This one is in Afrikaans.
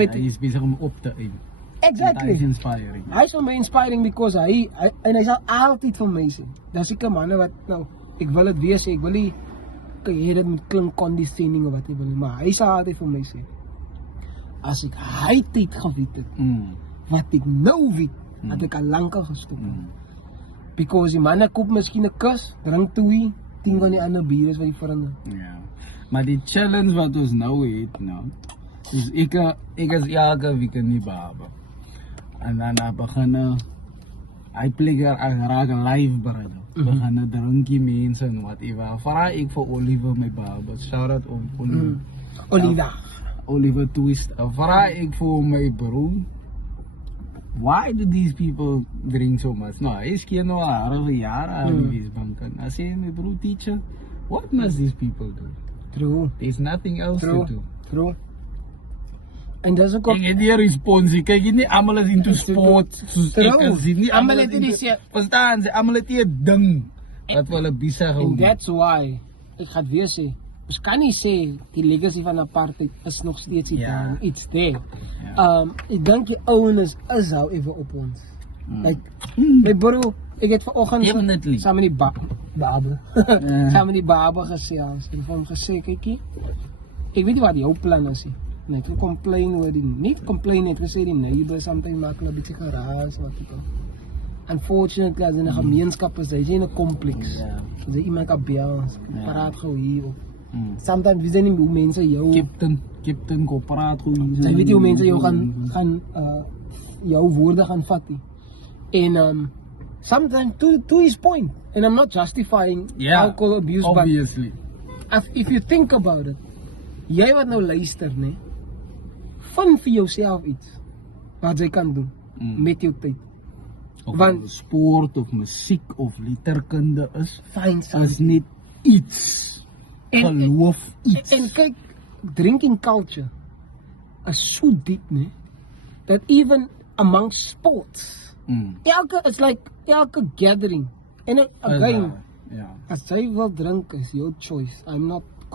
Hy is besig om op te eim. Exactly. Hy is inspiring. Hy is vir my inspiring because hy sal altyd vir my sê. Daar's seker manne wat nou, ek wil dit wees, ek wil nie jy dit moet klink condescending of wat jy wil nie, maar hy sal altyd vir my sê. As ek hy tyd geweet het, wat ek nou weet, had ek al lankal gestop. Because die manne koop miskien 'n kus, drink 2, 10 van die ander bier is wat die verander. Ja. Maar die challenge wat ons nou het, nou, is ek is elke weekend nie behabe. En dan begin hy plekker raak live brother. Begin drinkie mense en whatever. Vra ek vir Oliver my behabe. Shout out om Oliver. Oliver Twist. Vra ek vir my broer. Why do these people drink so much? No, hy is geen nou harde jare aan die weesbank. I say my broer teacher, what must these people do? True. There's nothing else to do. True. En dis ook Ek het die responsie, kyk jy nie almal is into sports soos ek is nie. Almal het nie sê, verstaan jy, almal het nie 'n ding wat hulle besig hou. And that's why ek gaan weer sê, ons kan nie sê die legacy van apartheid is nog steeds daar, it's there. Ek dink die ouens is however op ons. Like, my bro, ek het vanoggend saam met die Babe saam met die Babe gesê, ek het vir hom gesê, kykie, ek weet nie wat jou plan is nie. En ek complain oor die, niet complain, ek gesê die neighbors sometimes maak nou 'n bietjie geraas, wat ek al. Unfortunately, as in 'n gemeenskap is jy in 'n kompleks. As jy iemand kan bel, praat gou hier op. Sometimes weet jy nie hoe mense jou Captain ko praat gou hier. Jy weet nie hoe mense jou gaan jou woorde gaan vat nie. En sometimes to his point, and I'm not justifying alcohol abuse, obviously. But if you think about it, jy wat nou luister, nee, vind vir jouself iets wat jy kan doen met jou tyd. Want sport of musiek of letterkunde is net iets. Geloof iets. En kyk, drinking culture is so diep, nee, that even among sports, it's like elke gathering. En again, as jy wil drink is your choice. I'm not